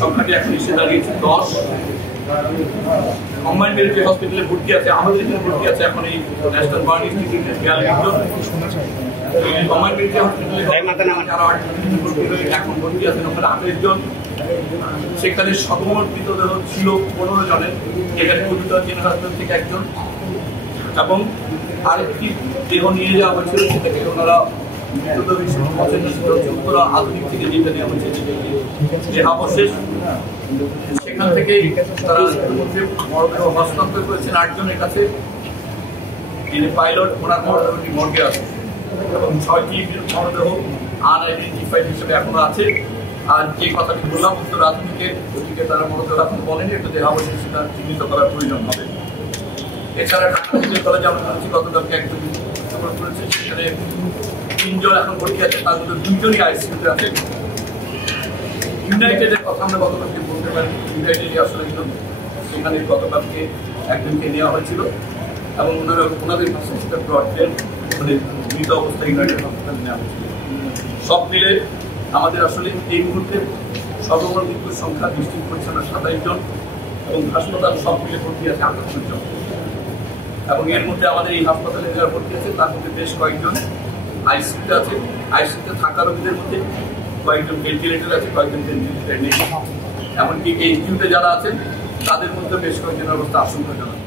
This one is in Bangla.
সংখ্যাটি এখন এসে দাঁড়িয়েছে 10। কম্বাইন্ড মিলিটারি হসপিটালে ভর্তি আছে, আমাদের এখানে ভর্তি আছে এখন এই ন্যাশনাল বার্ন ইনস্টিটিউটে 42 জন। কম্বাইন্ড মিলিটারি হসপিটালে এখন ভর্তি আছেন ওখানে 28 জন। সেখানে সর্বমোট মৃতদেহ ছিল 15 জনের, এখানে কবিতা জেনারেল থেকে একজন, এবং আরেকটি দেহ নিয়ে যাওয়া হয়েছিল সেটাকে ওনারা উত্তরা আধুনিক থেকে যেটা নেওয়া হয়েছে দেহাবশেষ, সেখান থেকে তারা মরদেহ হস্তান্তর করেছেন 8 জনের কাছে। যিনি পাইলট ওনার মরদেহটি মর্গে আছে এবং 6টি মরদেহ আনআইডেন্টিফাইড হিসেবে এখনো আছে। আর যে কথাটি বললাম উত্তর আধুনিকের ওদিকে তারা মরদেহ এখন বলেনি, একটু দেহাবশেষ সেটা চিহ্নিত করার প্রয়োজন হবে। এছাড়া ঢাকা মেডিকেল কলেজে আমরা শুনছি গতকালকে একজন করেছে, সেখানে 3 জন এখন ভর্তি আছে, তার মধ্যে 2 জনই আইসিইউতে আছে। ইউনাইটেডের কথা আমরা গতকালকে বলতে পারি, ইউনাইটেডে আসলে একজন সেখানে গতকালকে একজনকে নেওয়া হয়েছিল এবং ওনাদের কাছে সেটা ব্রডব্যান্ড মানে মৃত অবস্থায় ইউনাইটেড হসপিটালে নেওয়া হয়েছিল। সব মিলে আমাদের আসলে এই মুহূর্তে সর্বমোট মৃত্যুর সংখ্যা নিশ্চিত করছে না 27 জন এবং হাসপাতাল সব মিলে ভর্তি আছে 78 জন। এবং এর মধ্যে আমাদের এই হাসপাতালে যারা ভর্তি আছে তার মধ্যে বেশ কয়েকজন আইসিইউতে আছে। আইসিইউতে থাকা রোগীদের মধ্যে কয়েকজন ভেন্টিলেটর আছে, কয়েকজন ভেন্টিলেটর নেই। এমনকি এই ইউতে যারা আছেন তাদের মধ্যে বেশ কয়েকজনের অবস্থা আশঙ্কাজনক।